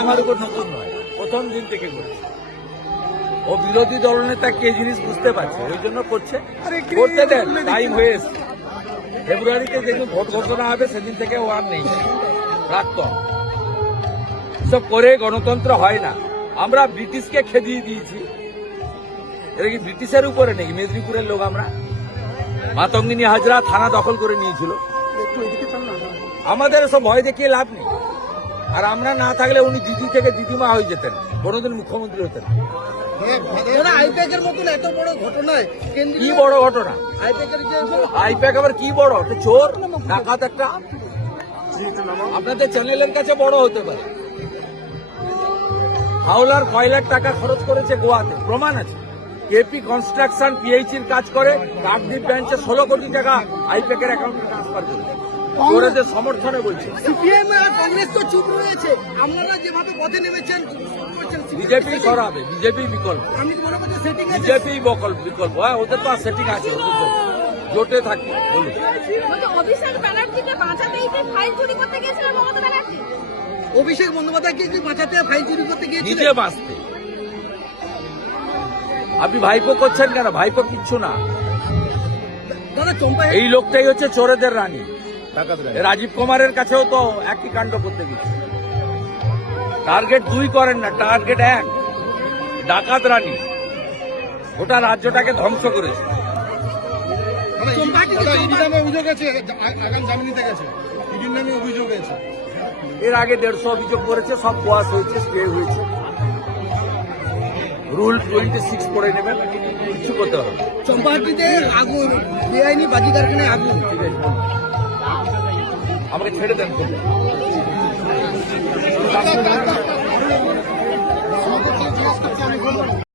আমার উপর নতুন নয়। প্রথম দিন থেকে করছে। ও বিরোধী দলনেতা কে জিনিস বুঝতে পারছে ওই জন্য করছে। করতে দেন টাইম হয়ে এসছে। ফেব্রুয়ারিতে যেদিন ভোট ঘোষণা হবে সেদিন থেকে ও আর নেই। প্রাক্তন। সব করে গণতন্ত্র হয় না। আমরা ব্রিটিশকে খেদিয়ে দিয়েছি। এটা কি ব্রিটিশের উপরে নাকি? মেদিনীপুরের লোক আমরা? মাতঙ্গিনী হাজরা থানা দখল করে নিয়েছিল। আমাদের সব ভয় দেখিয়ে লাভ নেই। আর আমরা না থাকলে উনি দিদি থেকে দিদিমা হয়ে যেতেন কোনোদিন মুখ্যমন্ত্রী হতেন এত বড় ঘটনায় কি বড় ঘটনা? আইপ্যাক আবার কি বড়? একটা চোর? ডাকাত একটা? আপনাদের চ্যানেলের কাছে বড় হতে পারে। হাওলার কয়লার টাকা খরচ করেছে গোয়াতে প্রমাণ আছে। কেপি কনস্ট্রাকশন পিএইচির কাজ করে কাকদ্বীপ ব্যাংকে ষোলো কোটি টাকা আইপ্যাকের অ্যাকাউন্টে ট্রান্সফার করেছে চোরেদের সমর্থনে বলছে। সিপিএম আর কংগ্রেস তো চুপ রয়েছে। আপনারা যেভাবে পথে নেমেছেন বিজেপি সরাবে বিজেপি বিকল্প। আমি মনে করছি সেটিং আছে বিজেপি বিকল্প বিকল্প। হ্যাঁ ওদের তো আর সেটিং আছে ওদের তো জোটে থাকবে বলুন। অভিষেক ব্যানার্জিকে বাঁচাতেই কি ফাইল চুরি করতে গিয়েছিলেন মমতা ব্যানার্জি? অভিষেক বন্দ্যোপাধ্যায় কি বাঁচাতে ফাইল চুরি করতে নিজে বাঁচতে। আপনি ভাইপো করছেন কেন? ভাইপো কিচ্ছু না। এই লোকটাই হচ্ছে চোরেদের রানী। রাজীব কুমারের কাছেও তো একই কাণ্ড করতে গেছে। টার্গেট দুই করেন না টার্গেট এক। ডাকাত রানী। গোটা রাজ্যটাকে ধ্বংস করেছে। এর আগে দেড়শো অভিযোগ করেছে সব কোয়াশ হয়েছে স্টে হয়েছে। রুল টোয়েন্টি সিক্স পরে নেবেন কিছু করতে হবে চম্পাহাটিতে আগুন বেআইনি বাজি কারখানায় আগুন। আমাকে ছেড়ে দেন।